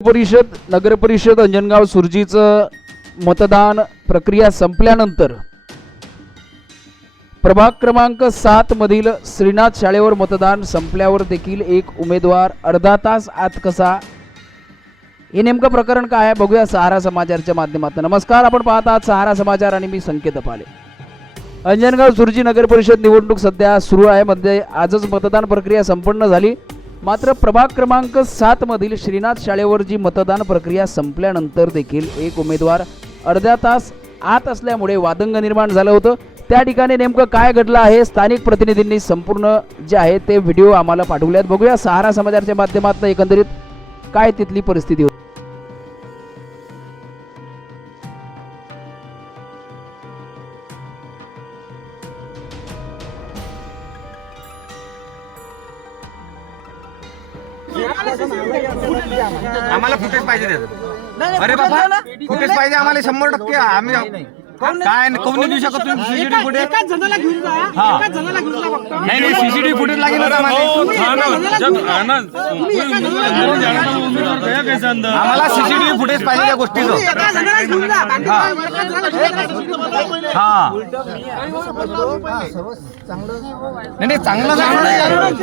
नगर परिषद अंजनगाव सुरजीचं मतदान प्रक्रिया संपल्यानंतर प्रभाग क्रमांक 7 मधील श्रीनाथ शाळेवर मतदान संपल्यावर देखील एक उमेदवार अर्धा तास आत कसा, हे नेमकं प्रकरण काय आहे बघूया सहारा समाचारच्या माध्यमातून। नमस्कार, आपण पाहत आहात सहारा समाचार आणि मी संकेत पाले। अंजनगाव सुरजी नगर परिषद निवडणूक सध्या सुरू आहे। मध्ये आजच मतदान प्रक्रिया संपन्न झाली, मात्र प्रभाग क्रमांक 7 मधील श्रीनाथ शाळेवर जी मतदान प्रक्रिया संपल्यानंतर देखील एक उमेदवार अर्धा तास आत असल्यामुळे वादंग निर्माण झालं होतं। त्या ठिकाणी नेमकं काय घडलं आहे, स्थानिक प्रतिनिधींनी संपूर्ण जे आहे ते व्हिडिओ आम्हाला पाठवले आहेत। बघूया सहारा समाचारच्या माध्यमातून एकंदरीत काय तिथली परिस्थिती होती। आम्हाला फुटेज पाहिजे त्याचं। अरे बाबा, फुटेज पाहिजे आम्हाला 100%। आम्ही काय कोण देऊ शकत तुम्ही सीसीटीव्ही फुटेज? एकाच जणाला घेऊन जा, एकाच जणाला घेऊन जा फक्त। नाही नाही, सीसीटीव्ही फुटेज लागेल आम्हाला सीसीटीव्ही फुटेज पाहिजे त्या गोष्टीचं। एकाच जणाला घेऊन जा, बाकी एकाच जणाला घेऊन जा। हा नाही नाही, चांगलं झालं,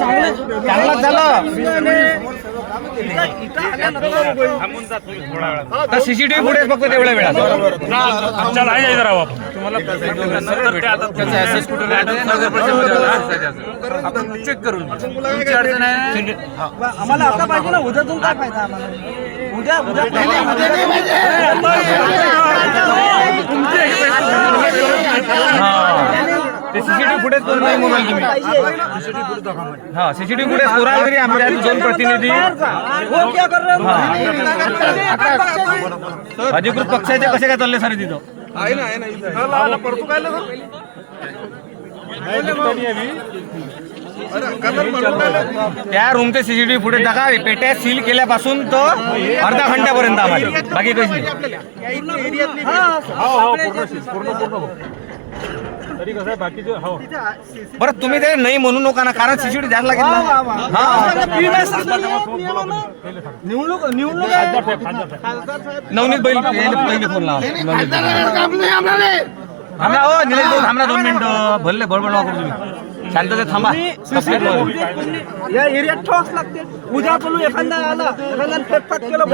चांगलं झालं। तर सीसीटीव्ही फुटेज फक्त तेवढ्या वेळात चेक करून आम्हाला आता पाहिजे ना, उद्यातून काय फायदा आम्हाला? उद्या सीसीटीव्ही फुटेज करून नाही मोबाईल तुम्ही। हा, सीसीटीव्ही फुटेज पुरावा तरी आमच्या दोन प्रतिनिधी वो क्या कर रहे हो? अधिकृत पक्षाचे कसे काय चालले सारे तिथं? त्या रूमचे सीसीटीव्ही फुटेज टाका। पेट्या सील केल्यापासून तो अर्धा घंट्यापर्यंत आम्हाला, बाकी काही नाही। बरं, तुम्ही ते नाही म्हणू नका ना, कारण सीसीटीव्ही द्यायला लागेल ना। नवनीत बैल पहिले फोन लावा। थांबा हो निलेश भाऊ, थांबा 2 मिनिटं। भरले बडबड नका करू तुम्ही, शांततेत थांबा। या एरियात ठोस लागते। उद्या बोलू एखादा आला, एखादा फेकफाक केलं, मग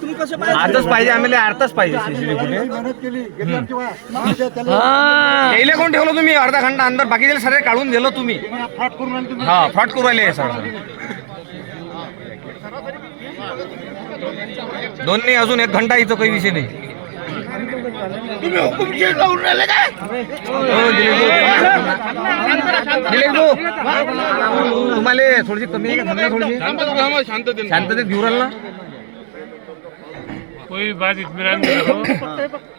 तुम्ही कसे पाहिजे? आजच पाहिजे आम्हाला, अर्थच पाहिजे सीसीटीव्ही फुटेज। यायला कोण ठेवलं तुम्ही अर्धा घंटा अंदर? बाकीचे सगळे काढून दिलं तुम्ही। हा, फ्रॉड करू राहिले सर। दोन्ही अजून 1 घंटा इथं काही विषय नाही। तुम्हाला थोडीशी कमी आहे का? थोडीशी शांततेत घेऊ राहिला ना।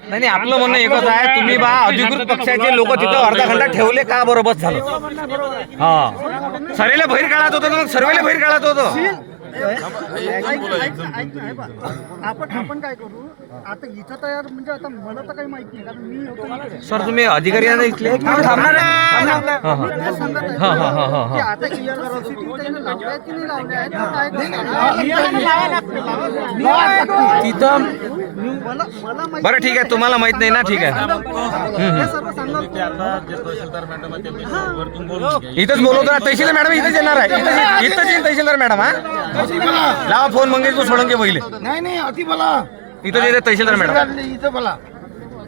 नाही, आपलं म्हणणं एकच आहे, तुम्ही बा अधिकृत पक्षाचे लोक तिथं अर्धा घंटा ठेवले का? बरोबर झालं। हा, सर्वेला बाहेर काढत होतं, मग सर्वेला बाहेर काढत होतं। आपण काय करू आता इथं तयार, म्हणजे आता मला तर काही माहिती नाही, कारण मी होतो सर तुम्ही अधिकारी आहे ना इथले? आता इलेक्ट्रिसिटी लावल्या की नाही तिथं मला बरं ठीक आहे, तुम्हाला माहित नाही ना, ठीक आहे। इथंच बोलवतो ना, तहसीलदार मॅडम इथंच येणार आहे। इथंच येईल तहसीलदार मॅडम। हा, लावा फोन मंगेश सोळंके पहिले। नाही अति बोला, इथंच येते तहसीलदार मॅडम इथं बोला।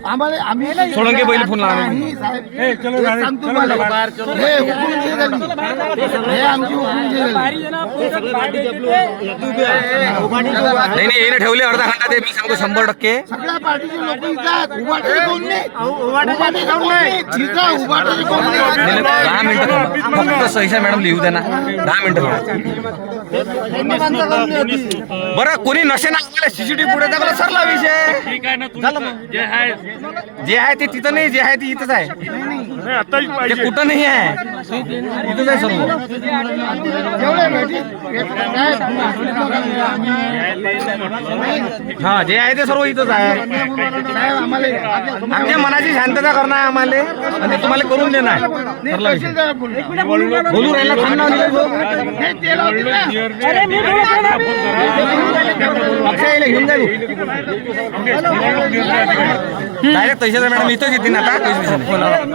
आम्हाला आम्ही सोळंके पहिले फोन लावा। नाही नाही, येणं ठेवले अर्धा घंटा, ते मी सांगतो 100%। सगळ्या पार्टीचे लोक इथं उभाटे कोण नाही, उभाटे कोण नाही, तिथं उभाटे कोण नाही। 10 मिनिटं थांबा, फक्त सहीशा मॅडम लिहू द्या ना, 10 मिनिटं थांबा। बरं, कोणी नशे ना सीसीटीव्ही पुढे टाकला सरला विषय। झालं मग, जे आहे ते तिथं नाही, जे आहे ते इथंच आहे। ते कुठं नाही आहे इथंच आहे सर्व. हा जे आहे ते सर्व इथंच आहे. आमच्या मनाची शांतता करणं आहे आम्हाला आणि ते तुम्हाला करून देणार. ठरला विषय. बोलू राहिला थांब ना निलेश भाऊ. अक्षयला घेऊन जा डायरेक्ट पैशाचा मॅडम इथंच येते ना आता काहीच विषय नाही.